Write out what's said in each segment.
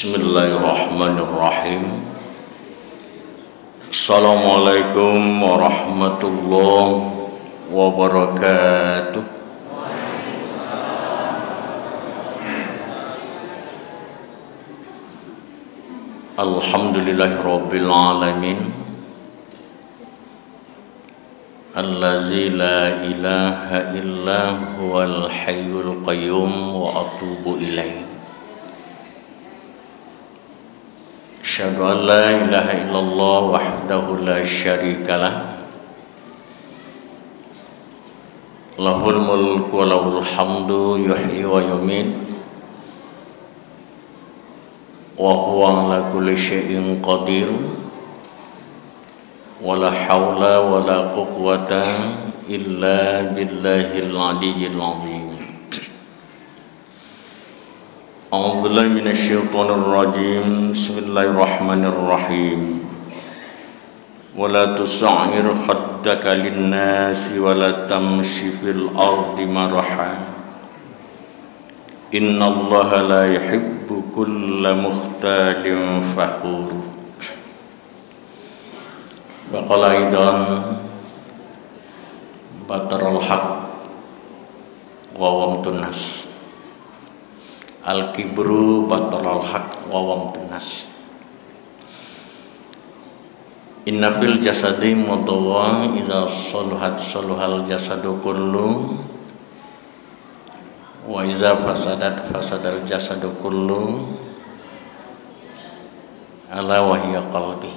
Bismillahirrahmanirrahim. Assalamualaikum warahmatullahi wabarakatuh. Alhamdulillahirabbil alamin. Allazi la ilaha illa huwal hayyul qayyum wa atubu ilaih. Asyhadu an la ilaha illallah wahdahu la syarikalah. Lahul mulku wa lahul hamdu yuhyi wa yumiit. Wa huwa ala kulli syai'in qadir. Wa la haula wa la quwwata illa billahil aliyyil azim. A'udzu billahi minasyaitonir rajim. Bismillahirrahmanirrahim. Wa la tus'ir khaddaka lin-nasi wa la tamshi fil ardi maraha. Innallaha la yuhibbu kulla mukhtalin fakhur. Wa qala aidan bataral haq wa wamtun nas. Al-kibru batalal haq wa wamtun nas. Inna fil jasadi mudghah idza saluhat saluhal jasadu kullu wa idza fasadat fasadal jasadu kullu ala wa hiya qalbi.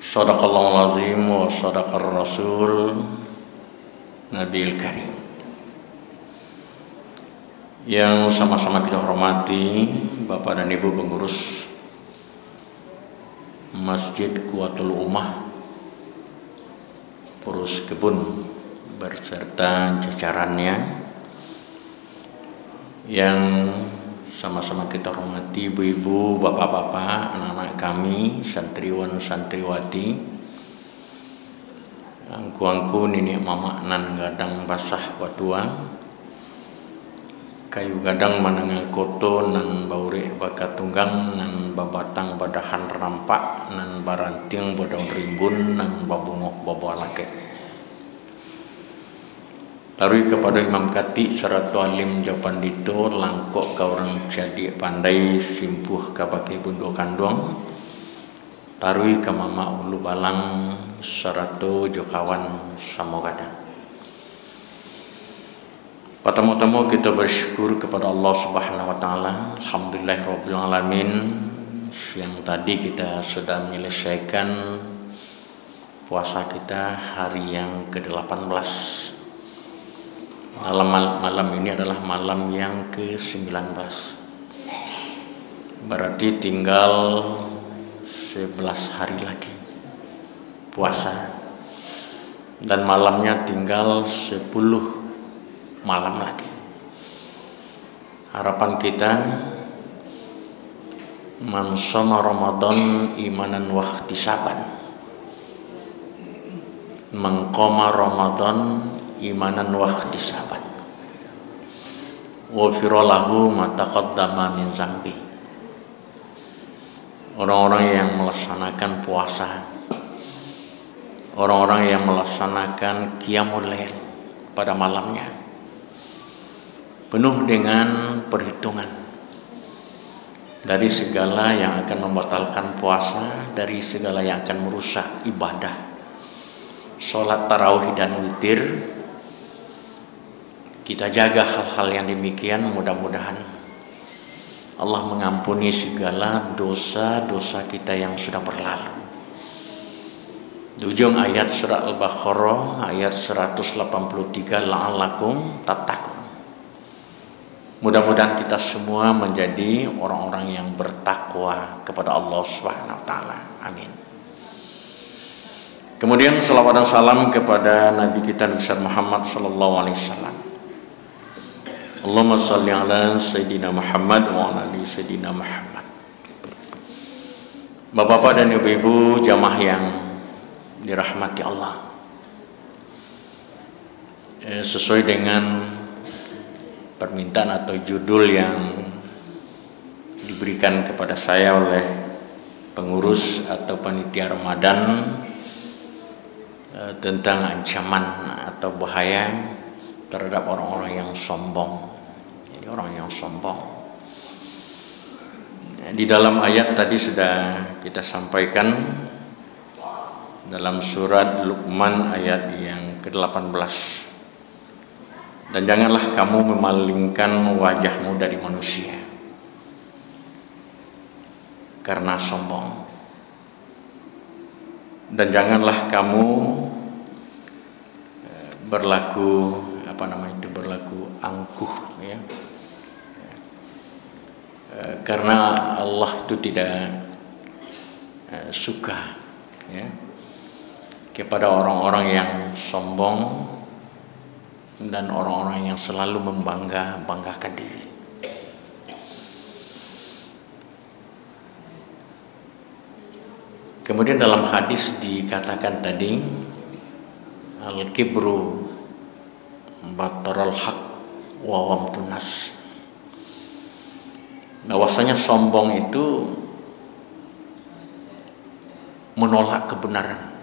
Shadaqallahul azim wa shadaqar rasul Nabiil karim. Yang sama-sama kita hormati Bapak dan Ibu pengurus Masjid Quwwatul Ummah Purus Kebun berserta jajarannya, yang sama-sama kita hormati ibu-ibu, bapak-bapak, anak-anak kami, santriwan santriwati, angku-angku, ninik mamak nan gadang basah watua, kayu gadang mananga koto nan bauri bakat tunggang nan babatang badahan rampak nan baranting bodong rimbun nan babungok babalake. Tarui kepada Imam Kati Saratu Alim Japandito langkok ka orang jadi pandai simpuh ka pakai bundo kanduang. Tarui ka mama ulu balang Saratu Jokawan Samogada. Pertama-tama kita bersyukur kepada Allah Subhanahu wa taala. Alhamdulillahirabbil alamin. Siang tadi kita sudah menyelesaikan puasa kita hari yang ke-18. Malam ini adalah malam yang ke-19. Berarti tinggal 11 hari lagi puasa. Dan malamnya tinggal 10 malam lagi. Harapan kita, man shoma Ramadan imanan wa ihtisaban, man qama Ramadan imanan wa ihtisaban, ghufira lahu ma taqaddama min zambi. Orang-orang yang melaksanakan puasa, orang-orang yang melaksanakan qiyamul lail pada malamnya, penuh dengan perhitungan dari segala yang akan membatalkan puasa, dari segala yang akan merusak ibadah, sholat tarawih dan witir. Kita jaga hal-hal yang demikian, mudah-mudahan Allah mengampuni segala dosa-dosa kita yang sudah berlalu. Di ujung ayat surah Al-Baqarah ayat 183, la'allakum tattaqun. Mudah-mudahan kita semua menjadi orang-orang yang bertakwa kepada Allah Subhanahu wa taala. Amin. Kemudian salawat dan salam kepada Nabi kita Nabi Muhammad sallallahu alaihi wasallam. Allahumma shalli ala Sayyidina Muhammad wa ala ali Sayyidina Muhammad. Bapak-bapak dan ibu-ibu jamaah yang dirahmati Allah. Sesuai dengan permintaan atau judul yang diberikan kepada saya oleh pengurus atau panitia Ramadan tentang ancaman atau bahaya terhadap orang-orang yang sombong. Jadi orang yang sombong. Di dalam ayat tadi sudah kita sampaikan dalam surat Luqman ayat yang ke-18. Dan janganlah kamu memalingkan wajahmu dari manusia karena sombong. Dan janganlah kamu berlaku berlaku angkuh, ya. Karena Allah itu tidak suka, ya, kepada orang-orang yang sombong dan orang-orang yang selalu membanggakan diri. Kemudian dalam hadis dikatakan tadi, al-kibru batarul haq wa ghamtun nas. Bahwasanya sombong itu menolak kebenaran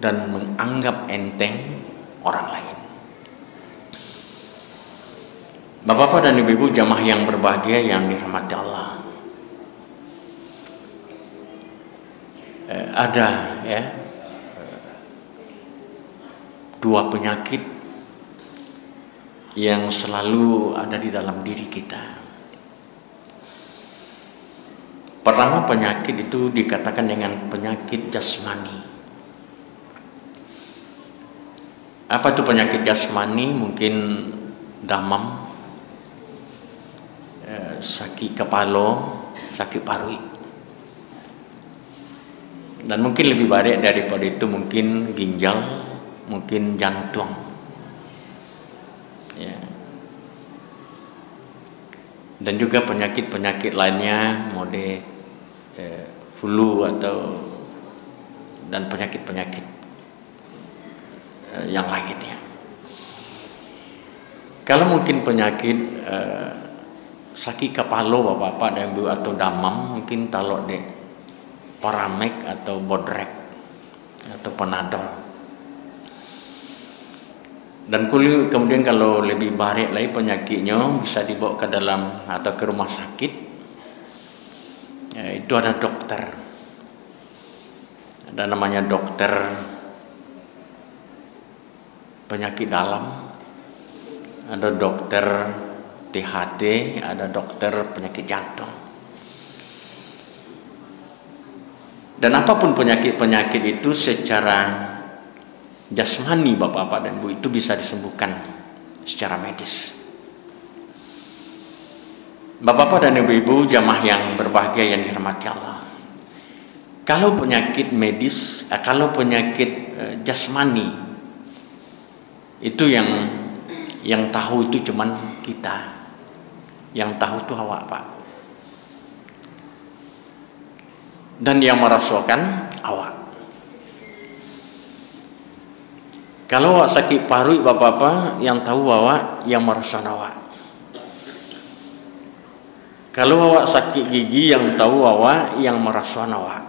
dan menganggap enteng orang lain. Bapak-bapak dan ibu-ibu jamaah yang berbahagia yang dirahmati Allah, ada dua penyakit yang selalu ada di dalam diri kita. Pertama, penyakit itu dikatakan dengan penyakit jasmani. Apa itu penyakit jasmani? Mungkin damam, sakit kepala, sakit paru. Dan mungkin lebih baik daripada itu mungkin ginjal, mungkin jantung. Ya. Dan juga penyakit-penyakit lainnya, mode flu dan penyakit-penyakit yang lainnya. Kalau mungkin penyakit sakit kepala bapak-bapak dan ibu atau damam, mungkin talok deh Paramek atau Bodrek atau Panadol. Dan kemudian kalau lebih baik lagi penyakitnya bisa dibawa ke dalam atau ke rumah sakit. Itu ada dokter. Ada namanya dokter penyakit dalam, ada dokter THT, ada dokter penyakit jantung. Dan apapun penyakit-penyakit itu secara jasmani bapak-bapak dan ibu itu bisa disembuhkan secara medis. Bapak-bapak dan ibu-ibu jamaah yang berbahagia yang dirahmati Allah, kalau penyakit medis, kalau penyakit jasmani itu yang tahu itu cuman kita, yang tahu itu awak, Pak. Dan yang merasakan awak. Kalau awak sakit paru bapak-bapak, yang tahu awak, yang merasakan awak. Kalau awak sakit gigi, yang tahu awak, yang merasakan awak.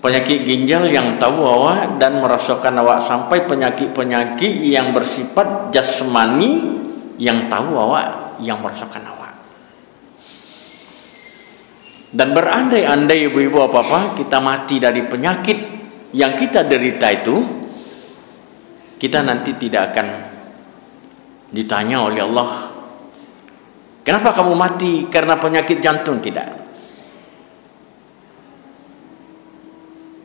Penyakit ginjal yang tahu awak dan merasakan awak, sampai penyakit-penyakit yang bersifat jasmani yang tahu awak, yang merasakan awak. Dan berandai-andai ibu-ibu apa-apa kita mati dari penyakit yang kita derita itu, kita nanti tidak akan ditanya oleh Allah, kenapa kamu mati karena penyakit jantung? Tidak.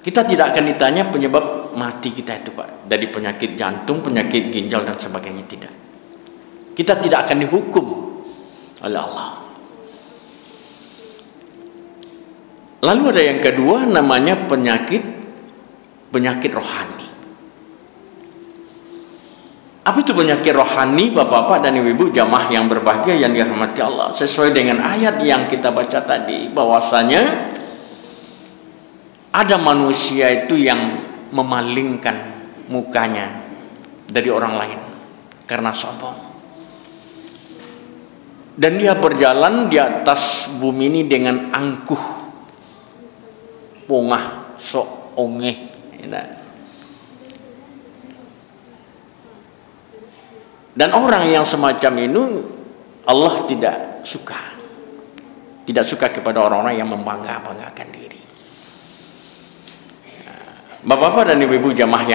Kita tidak akan ditanya penyebab mati kita itu, Pak, dari penyakit jantung, penyakit ginjal dan sebagainya. Tidak. Kita tidak akan dihukum oleh Allah. Lalu ada yang kedua namanya penyakit rohani. Apa itu penyakit rohani bapak-bapak dan ibu-ibu jamaah yang berbahagia yang dirahmati Allah? Sesuai dengan ayat yang kita baca tadi, bahwasanya ada manusia itu yang memalingkan mukanya dari orang lain karena sombong. Dan dia berjalan di atas bumi ini dengan angkuh, pongah, sok ongeh. Dan orang yang semacam ini Allah tidak suka. Tidak suka kepada orang-orang yang membangga-banggakan diri. Bapak-bapak dan ibu-ibu jamaah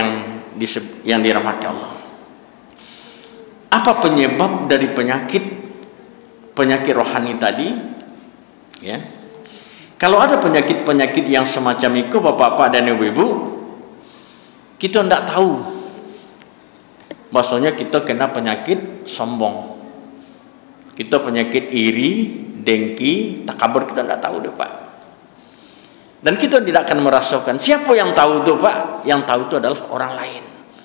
yang dirahmati Allah. Apa penyebab dari penyakit rohani tadi? Ya. Kalau ada penyakit-penyakit yang semacam itu, bapak-bapak dan ibu-ibu, kita tidak tahu. Maksudnya kita kena penyakit sombong. Kita penyakit iri, dengki, takabur, kita tidak tahu deh Pak. Dan kita tidak akan merasakan. Siapa yang tahu itu Pak? Yang tahu itu adalah orang lain.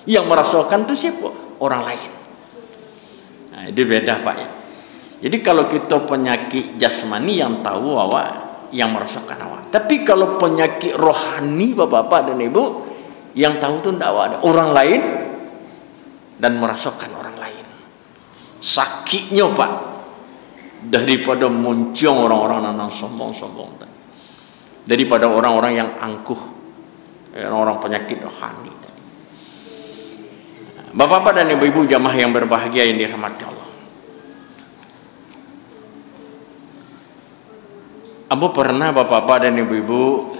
Yang merasakan itu siapa? Orang lain. Nah, itu beda Pak ya. Jadi kalau kita penyakit jasmani yang tahu awak, yang merasakan awak. Tapi kalau penyakit rohani bapak-bapak dan ibu, yang tahu itu tidak ada orang lain dan merasakan orang lain. Sakitnya Pak, daripada muncul orang-orang yang sombong-sombong, daripada orang-orang yang angkuh, orang-orang penyakit rohani. Bapak-bapak dan ibu-ibu jamaah yang berbahagia yang dirahmati Allah. Ambo pernah bapak-bapak dan ibu-ibu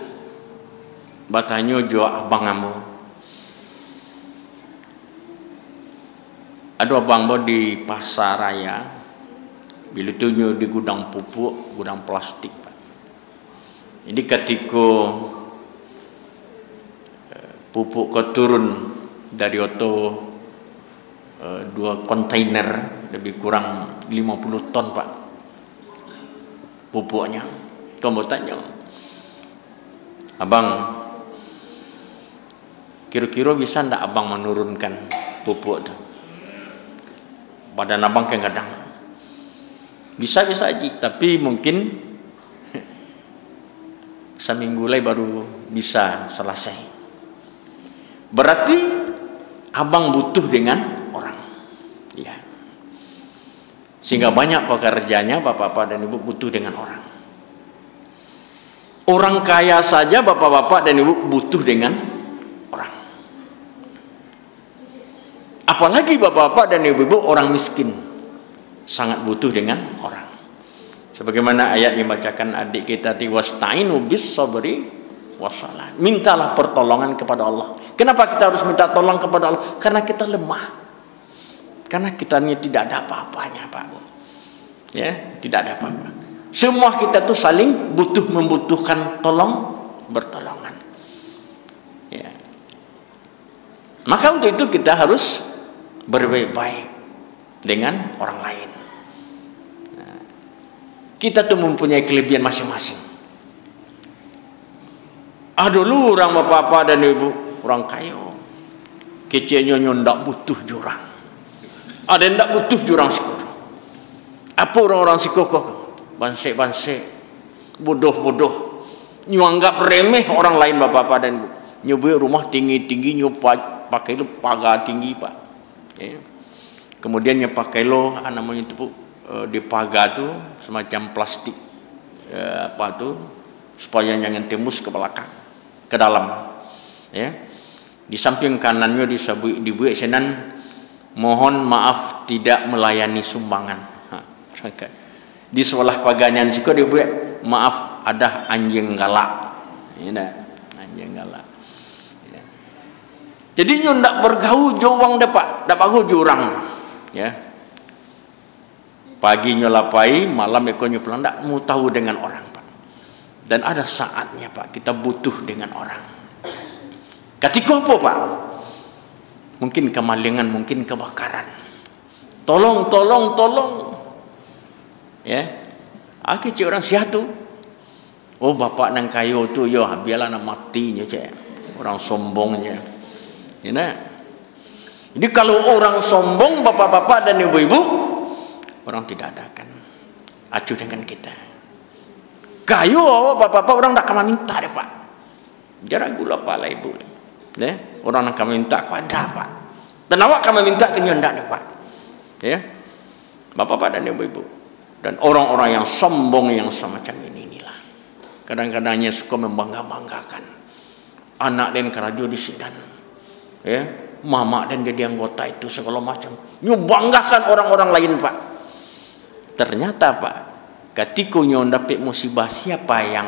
bertanya jo abang ambo. Ada abang ambo di pasar raya, bila itu di gudang pupuk, gudang plastik. Jadi ketika pupuk kau turun dari auto 2 kontainer, lebih kurang 50 ton Pak pupuknya. Kamu tanya, abang, kira-kira bisa ndak abang menurunkan pupuk itu? Badan abang kadang bisa-bisa aja, tapi mungkin seminggu lagi baru bisa selesai. Berarti abang butuh dengan orang, ya. Sehingga banyak pekerjanya bapak-bapak dan ibu butuh dengan orang. Orang kaya saja bapak-bapak dan ibu butuh dengan orang. Apalagi bapak-bapak dan ibu-ibu orang miskin sangat butuh dengan orang. Sebagaimana ayat yang dibacakan adik kita di wasta'inu bis sabri wassalah. Mintalah pertolongan kepada Allah. Kenapa kita harus minta tolong kepada Allah? Karena kita lemah. Karena kita ini tidak ada apa-apanya Pak. Ya, tidak ada apa-apa. Semua kita tuh saling membutuhkan bertolongan. Ya. Maka untuk itu kita harus berbaik-baik dengan orang lain. Nah, kita tuh mempunyai kelebihan masing-masing. Dulu orang bapak-bapak dan ibu, orang kaya, kecilnya ndak butuh jurang. Ada yang ndak butuh jurang sekolah. Apa orang-orang sekolah? Bansek-bansek, bodoh-bodoh, nyanggap remeh orang lain bapak-bapak dan ibu. Nyoba rumah tinggi-tinggi, pakai lo pagar tinggi Pak. Ya. Kemudian pakai lo namanya itu di pagar tu semacam plastik apa tu supaya jangan tembus ke belakang, ke dalam. Ya. Di samping kanannya dibuat senan mohon maaf tidak melayani sumbangan. Di sebelah pagarnya situ dibuat maaf ada anjing galak. Ya, anjing galak. Ya. Jadi ndak bergaul jawang dapat jurang. Ya. Paginya lapai, malam ekonyo pulang, ndak mau tahu dengan orang Pak. Dan ada saatnya Pak kita butuh dengan orang. Ketika apa Pak? Mungkin kemalingan, mungkin kebakaran. Tolong. Ya, aku cik orang sihat tu. Oh bapak nang kayu tu yo biarlah nak matinya cik. Orang sombongnya. Ya nah. Jadi kalau orang sombong bapak-bapak dan ibu-ibu, orang tidak akan acuh dengan kita. Kayu bapak-bapak orang tak akan minta deh Pak. Jarang gula pala ibu. Ya, orang nak minta kau ada Pak. Dan awak akan minta ke nyendak deh Pak. Ya. Bapak-bapak dan ibu-ibu. Dan orang-orang yang sombong yang semacam inilah kadang-kadangnya suka membangga-banggakan anak dan kerajo di sidan, ya, mama dan jadi anggota itu segala macam, nyubanggakan orang-orang lain, Pak. Ternyata, Pak, ketika nyon dapat musibah, siapa yang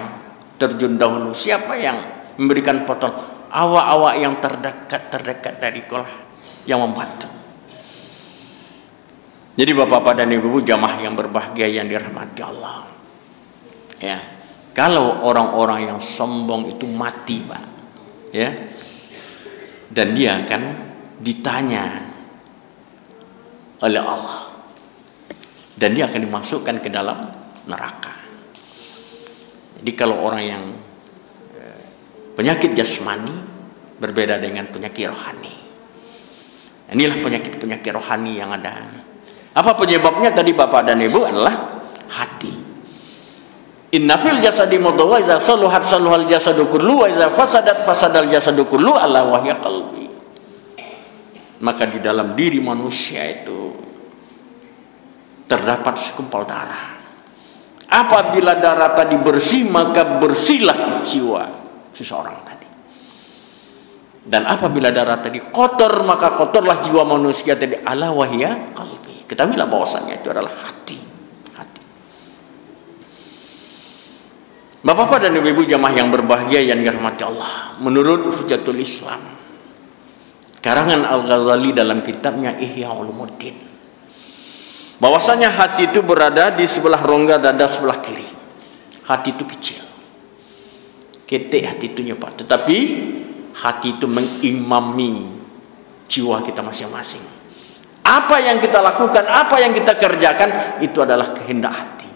terjun dahulu, siapa yang memberikan potong? Awak-awak yang terdekat dari kolah yang membantu. Jadi bapak-bapak dan ibu-ibu jamaah yang berbahagia yang dirahmati Allah, ya, kalau orang-orang yang sombong itu mati, Pak, ya, dan dia akan ditanya oleh Allah dan dia akan dimasukkan ke dalam neraka. Jadi kalau orang yang penyakit jasmani berbeda dengan penyakit rohani. Inilah penyakit-penyakit rohani yang ada. Apa penyebabnya? Tadi Bapak dan Ibu adalah hati. Inna fil jasadi mudghah, iza saluhat saluhal jasadu kullu, wa iza fasadat fasadal jasadu kullu, ala wahya qalbi. Maka di dalam diri manusia itu terdapat segumpal darah. Apabila darah tadi bersih, maka bersihlah jiwa seseorang tadi. Dan apabila darah tadi kotor, maka kotorlah jiwa manusia tadi, ala wahya qalbi. Ketahuilah bahwasanya itu adalah hati. Bapak-bapak dan ibu-ibu jamaah yang berbahagia yang dirahmati Allah, menurut Hujatul Islam karangan Al-Ghazali dalam kitabnya Ihya Ulumuddin, bahwasanya hati itu berada di sebelah rongga dada sebelah kiri. Hati itu kecil, ketek hati itunya, Pak, tetapi hati itu mengimami jiwa kita masing-masing. Apa yang kita lakukan, apa yang kita kerjakan, itu adalah kehendak hati.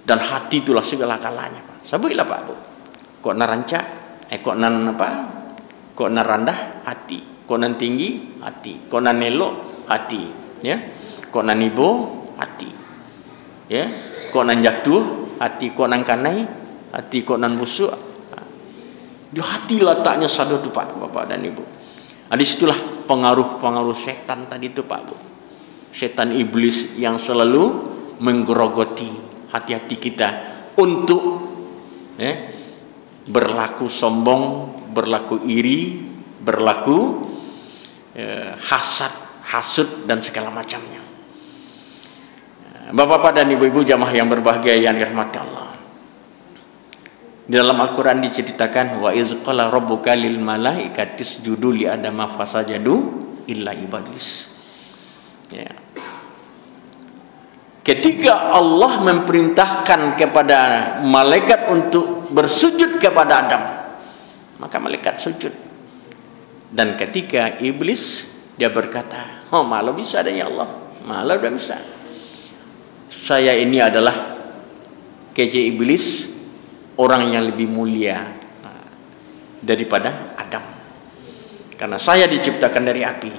Dan hati itulah segala-galanya, Pak. Sabuilah, Pak, Bu. Kok naranca, kok nan apa? Kok nan rendah, hati. Kok nan tinggi, hati. Kok nan elok, hati. Ya. Kok nan ibo, hati. Ya. Kok nan jatuh, hati. Kok nan kanai, hati. Kok nan busuk. Di hati letaknya satu tu, Pak, Bapak dan Ibu. Di situlah pengaruh setan tadi itu, Pak, Bu. Setan iblis yang selalu menggerogoti hati-hati kita untuk berlaku sombong, berlaku iri, berlaku hasud dan segala macamnya. Bapak-bapak dan ibu-ibu jamaah yang berbahagia yang dirahmati Allah, di dalam Al-Quran diceritakan, wa iz qala rabbuka lil malaikati isjudu li adama fasajadu illa iblis. Ya. Ketika Allah memerintahkan kepada malaikat untuk bersujud kepada Adam, maka malaikat sujud. Dan ketika iblis, dia berkata, oh, malah bisa ada ya Allah, malah udah bisa. Saya ini adalah keje iblis, orang yang lebih mulia daripada Adam, karena saya diciptakan dari api,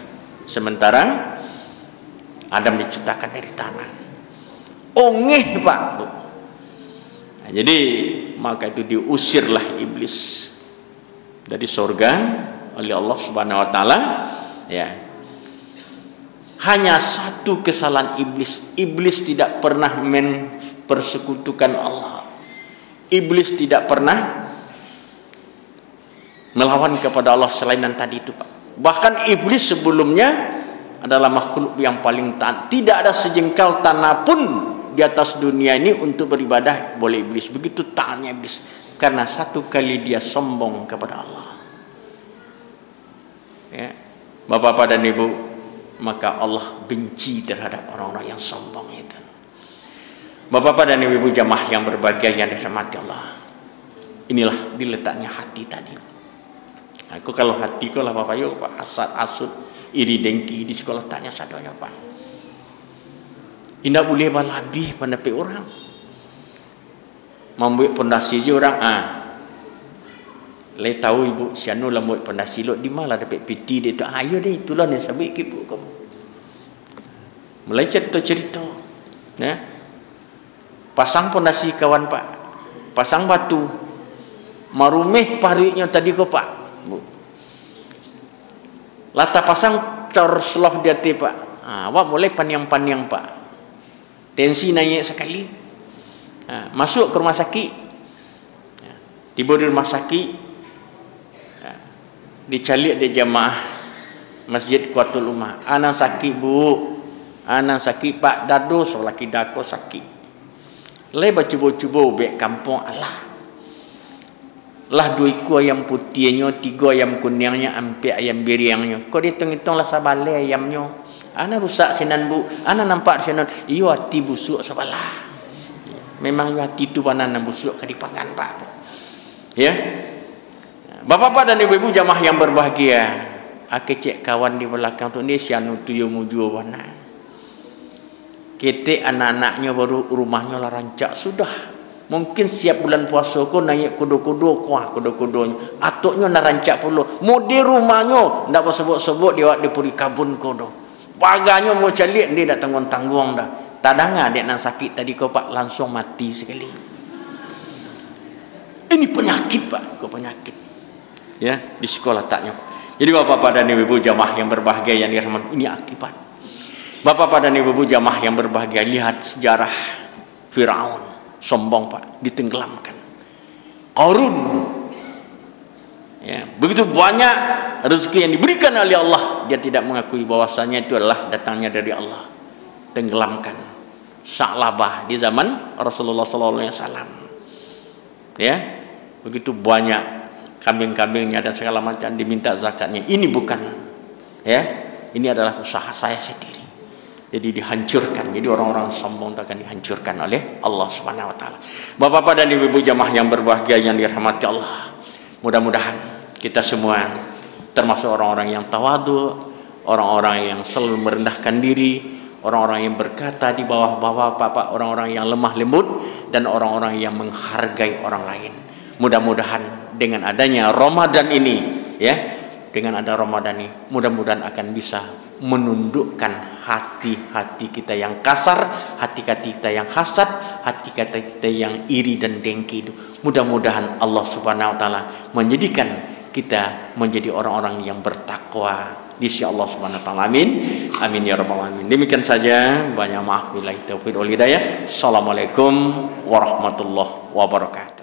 sementara Adam diciptakan dari tanah. Ongeh, Pak, Bu. Nah, jadi maka itu diusirlah iblis dari surga oleh Allah Subhanahu wa taala, ya. Hanya satu kesalahan iblis. Iblis tidak pernah mempersekutukan Allah. Iblis tidak pernah melawan kepada Allah selain yang tadi itu, Pak. Bahkan iblis sebelumnya adalah makhluk yang paling taat. Tidak ada sejengkal tanah pun di atas dunia ini untuk beribadah boleh iblis. Begitu taatnya iblis. Karena satu kali dia sombong kepada Allah. Ya. Bapak-bapak dan ibu, maka Allah benci terhadap orang-orang yang sombong itu. Bapak-bapak dan ibu-ibu jamaah yang berbahagia yang dirahmati Allah, inilah diletaknya hati tadi. Aku kalau hati ko lah Bapak yo, Pak, hasad, asud, iri dengki di sekolah tanya sadonya, Pak. Indah boleh balabih pendapat orang. Membuat pondasi je orang, le tahu ibu sianu lah buat pondasi lo di mana dapat piti dia tu, ayo deh itulah ni sabik ibu kamu. Mulai cerita, ya. Pasang pondasi kawan, Pak, pasang batu, marumeh paritnya tadi ko, Pak, Bu. Lata pasang cor slof dia ti, Pak, Awak boleh paniang-paniang Pak. Tensi naik sekali. Masuk ke rumah sakit. Tiba di rumah sakit. Dicalik di jamaah Masjid Kuatul Ummah. Anak sakit bu. Anak sakit Pak dado selaki dako sakit. Lepas cuba-cuba bek kampung Allah. Lah 2 ekor ayam putihnya, 3 ayam kuningnya, 4 ayam biriangnya. Kau hitung-hitung lah sabalai ayamnya. Ana rusak sinan bu. Ana nampak sinan. Iyo hati busuk sabalah. Memang hati tu panan busuk kadipangan Pak. Ya. Bapak-bapak dan ibu-ibu jamaah yang berbahagia. Aku cek kawan di belakang tu ni sianu tu yo muju wana. Kita anak-anaknya baru rumahnya lah rancak sudah. Mungkin siap bulan puasa ko naik kudo-kudo kuah kudo-kudonya. Atuknya nak rancak pula. Mau di rumahnya ndak sebut-sebut dia di puri kabun ko do. Baganya mau calik dia dak tanggung-tanggung dah. Tadanga dia nak sakit tadi kau Pak langsung mati sekali. Ini penyakit Pak, kau penyakit. Ya, di sekolah taknya. Jadi bapak-bapak dan ibu-ibu jamaah yang berbahagia yang dirahmati, ini akibat. Bapak-bapak dan ibu-ibu jamaah yang berbahagia, lihat sejarah Firaun. Sombong Pak, ditenggelamkan. Qarun, ya, begitu banyak rezeki yang diberikan oleh Allah, dia tidak mengakui bahwasanya itu adalah datangnya dari Allah. Tenggelamkan. Sa'labah di zaman Rasulullah SAW. Ya, begitu banyak kambing-kambingnya dan segala macam diminta zakatnya. Ini bukan, ya, ini adalah usaha saya sendiri. Jadi dihancurkan. Jadi orang-orang sombong akan dihancurkan oleh Allah Subhanahu wa taala. Bapak-bapak dan ibu-ibu jamaah yang berbahagia yang dirahmati Allah. Mudah-mudahan kita semua termasuk orang-orang yang tawadu, orang-orang yang selalu merendahkan diri, orang-orang yang berkata di bawah-bawah bapak, orang-orang yang lemah lembut dan orang-orang yang menghargai orang lain. Mudah-mudahan dengan adanya Ramadan ini, ya, dengan ada Ramadan ini, mudah-mudahan akan bisa menundukkan hati-hati kita yang kasar, hati-hati kita yang hasad, hati-hati kita yang iri dan dengki itu. Mudah-mudahan Allah Subhanahu wa taala menjadikan kita menjadi orang-orang yang bertakwa di sisi Allah Subhanahu wa taala. Amin. Amin ya rabbal alamin. Demikian saja, banyak maaf billahi taufiq wal hidayah. Assalamualaikum warahmatullahi wabarakatuh.